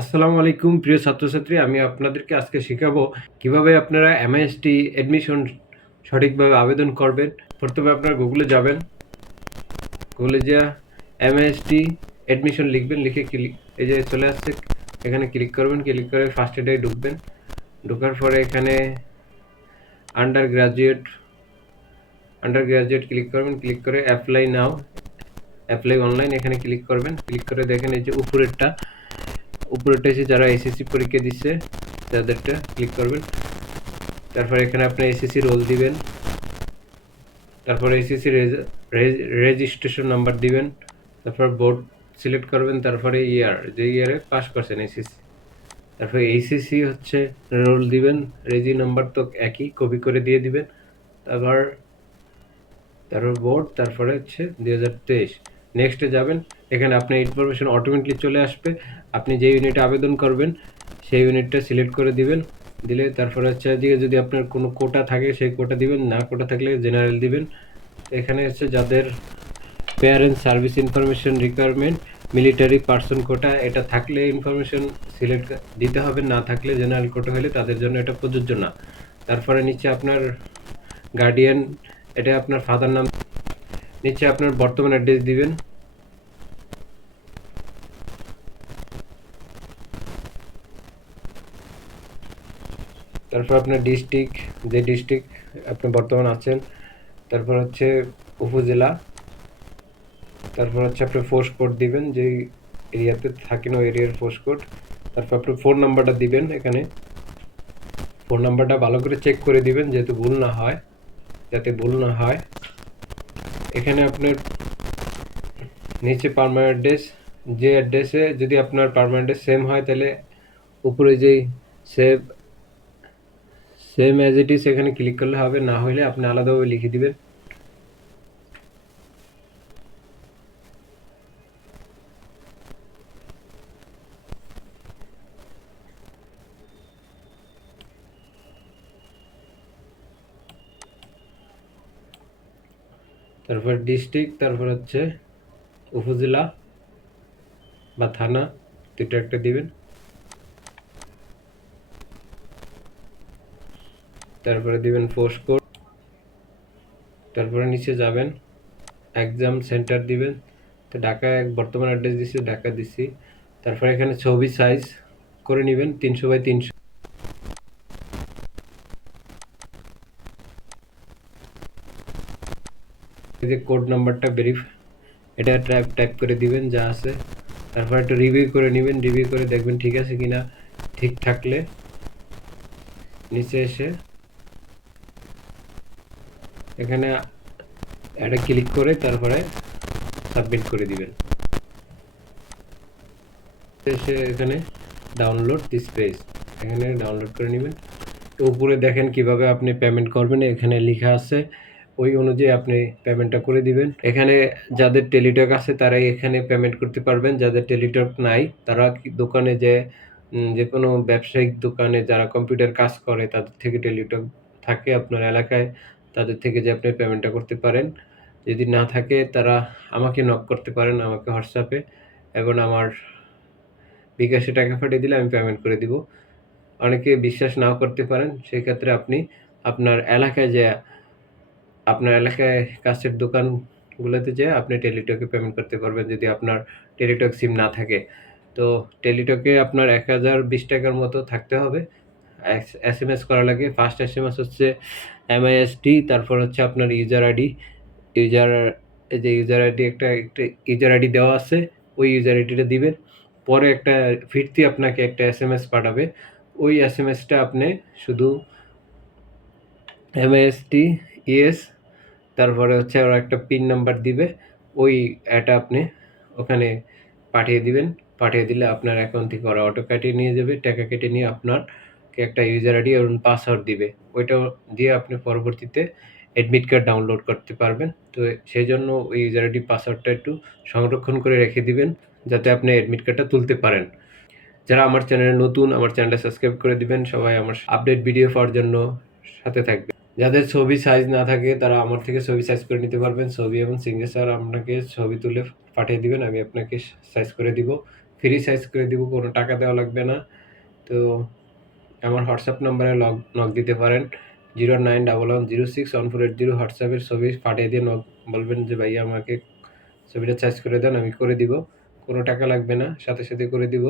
আসসালামু আলাইকুম প্রিয় ছাত্রছাত্রী, আমি আপনাদেরকে আজকে শেখাবো কিভাবে আপনারা এমআইএসটি অ্যাডমিশন সঠিকভাবে আবেদন করবেন। প্রথমে আপনারা গুগলে যাবেন, গুগলে যা এমআইএসটি অ্যাডমিশন লিখবেন, লিখে ক্লিক এই যে চলে আসছে, এখানে ক্লিক করবেন। ক্লিক করে ফার্স্ট এটাই ঢুকবেন। ঢোকার পরে এখানে আন্ডার গ্রাজুয়েট ক্লিক করবেন। ক্লিক করে অ্যাপ্লাই নাও, অ্যাপ্লাই অনলাইন এখানে ক্লিক করবেন। ক্লিক করে দেখেন এই যে উপরেরটা এসে যারা এসএসসি পরীক্ষা দিচ্ছে তাদেরটা ক্লিক করবেন। তারপর এখানে আপনি এসএসসি রোল দিবেন, তারপর এসএসসি রেজিস্ট্রেশন নাম্বার দিবেন, তারপর বোর্ড সিলেক্ট করবেন, তারপরে যে ইয়ারে পাস করছেন এসএসসি, তারপরে এইচএসসি হচ্ছে রোল দিবেন, রেজি নাম্বার তো একই কপি করে দিয়ে দিবেন, তারপর বোর্ড, তারপরে হচ্ছে 2023 নেক্সটে যাবেন। এখানে আপনার ইনফরমেশন অটোমেটিকলি চলে আসবে। আপনি যে ইউনিটে আবেদন করবেন সেই ইউনিটটা সিলেক্ট করে দিবেন। দিলে তারপরে হচ্ছে এদিকে যদি আপনার কোনো কোটা থাকে সেই কোটা দিবেন, না কোটা থাকলে জেনারেল দিবেন। এখানে হচ্ছে যাদের parent service information requirement military person quota, এটা থাকলে ইনফরমেশন সিলেক্ট দিতে হবে, না থাকলে জেনারেল কোটা হলে তাদের জন্য এটা প্রযোজ্য না। তারপরে নিচে আপনার গার্ডিয়ান, এটা আপনার ফাদার নাম, নিচে আপনার বর্তমান অ্যাড্রেস দিবেন। তারপর আপনার ডিস্ট্রিক্ট, যে ডিস্ট্রিক্ট আপনি বর্তমান আছেন, তারপর হচ্ছে উপজেলা, তারপর হচ্ছে আপনি পোস্ট কোড দিবেন, যে এরিয়াতে থাকেন ওই এরিয়ার পোস্ট কোড। তারপর আপনি ফোন নাম্বারটা দিবেন। এখানে ফোন নাম্বারটা ভালো করে চেক করে দিবেন যাতে ভুল না হয়। এখানে আপনার নিচে পার্মানেন্ট অ্যাড্রেস, যে অ্যাড্রেসে যদি আপনার পার্মানেন্ট অ্যাড্রেস সেম হয় তাহলে উপরে যেই সেম অ্যাজ ইট ইজ এখানে ক্লিক করলে হবে, না হলে আপনি আলাদাভাবে লিখে দিবেন। তারপর ডিস্ট্রিক্ট, তারপর হচ্ছে উপজেলা বা থানা, দুটো একটা দিবেন। তারপরে দিবেন পোস্ট কোড, তারপরে নিচে যাবেন, এক্সাম সেন্টার দিবেন। তো ঢাকায় বর্তমান অ্যাড্রেস দিচ্ছি, ঢাকা দিচ্ছি। তারপরে এখানে ছবি সাইজ করে নেবেন 300x300। এই যে কোড নাম্বারটা এটা টাইপ করে দিবেন যা আছে। তারপর একটু রিভিউ করে নেবেন, রিভিউ করে দেখবেন ঠিক আছে কিনা। ঠিক থাকলে নিচে এসে এখানে এটা ক্লিক করে তারপরে সাবমিট করে দিবেন। এসে এখানে ডাউনলোড দিস পেজ, এখানে ডাউনলোড করে নেবেন। তো উপরে দেখেন কিভাবে আপনি পেমেন্ট করবেন, এখানে লেখা আছে, ওই অনুযায়ী আপনি পেমেন্টটা করে দিবেন। এখানে যাদের টেলিটক আছে তারাই এখানে পেমেন্ট করতে পারবেন, যাদের টেলিটক নাই তারা দোকানে যে কোনো ব্যবসায়িক দোকানে যারা কম্পিউটার কাজ করে তাদের থেকে, টেলিটক থাকে আপনার এলাকায়, তাদের থেকে যে আপনি পেমেন্টটা করতে পারেন। যদি না থাকে তারা আমাকে নক করতে পারেন, আমাকে হোয়াটসঅ্যাপে, এবং আমার বিকাশে টাকা পাঠিয়ে দিলে আমি পেমেন্ট করে দিব। অনেকে বিশ্বাস নাও করতে পারেন, সেই ক্ষেত্রে আপনি আপনার এলাকায় কাছের দোকানগুলোতে যেয়ে আপনি টেলিটকে পেমেন্ট করতে পারবেন যদি আপনার টেলিটক সিম না থাকে। তো টেলিটকে আপনার 1020 টাকার মতো থাকতে হবে। এসএমএস করা লাগে। ফার্স্ট এসএমএস হচ্ছে এমআইএসটি, তারপর হচ্ছে আপনার ইউজার আইডি, ইউজার এই যে একটা ইউজার আইডি দেওয়া আছে, ওই ইউজার আইডিটা দিবেন। পরে ফিরতি আপনাকে একটা এসএমএস পাঠাবে, ওই এসএমএসটা আপনি শুধু এমএসটি ইএস, তারপরে হচ্ছে ওরা একটা পিন নাম্বার দিবে, ওই এটা আপনি ওখানে পাঠিয়ে দিবেন। পাঠিয়ে দিলে আপনার অ্যাকাউন্ট থেকে ওরা অটো কেটে নিয়ে যাবে, টাকা কেটে নিয়ে আপনাকে একটা ইউজার আইডি এবং পাসওয়ার্ড দিবে, ওইটা দিয়ে আপনি পরবর্তীতে অ্যাডমিট কার্ড ডাউনলোড করতে পারবেন। তো সেই জন্য ওই ইউজার আইডি পাসওয়ার্ডটা একটু সংরক্ষণ করে রেখে দিবেন যাতে আপনি অ্যাডমিট কার্ডটা তুলতে পারেন। যারা আমার চ্যানেলে নতুন, আমার চ্যানেলটা সাবস্ক্রাইব করে দিবেন। সবাই আমার আপডেট ভিডিও পাওয়ার জন্য সাথে থাকবে। যাদের ছবি সাইজ না থাকে তারা আমার থেকে ছবি সাইজ করে নিতে পারবেন। ছবি এবং সিগনেচার আপনাকে ছবি তুলে পাঠিয়ে দিবেন, আমি আপনাকে সাইজ করে দিব। ফ্রি সাইজ করে দিব, কোনো টাকা দেওয়া লাগবে না। তো আমার হোয়াটসঅ্যাপ নাম্বারে নক দিতে পারেন 0911061480। হোয়াটসঅ্যাপের ছবি পাঠিয়ে দিয়ে নক বলবেন যে ভাইয়া আমাকে ছবিটা সাইজ করে দেন, আমি করে দিব। কোনো টাকা লাগবে না, সাথে সাথে করে দিব।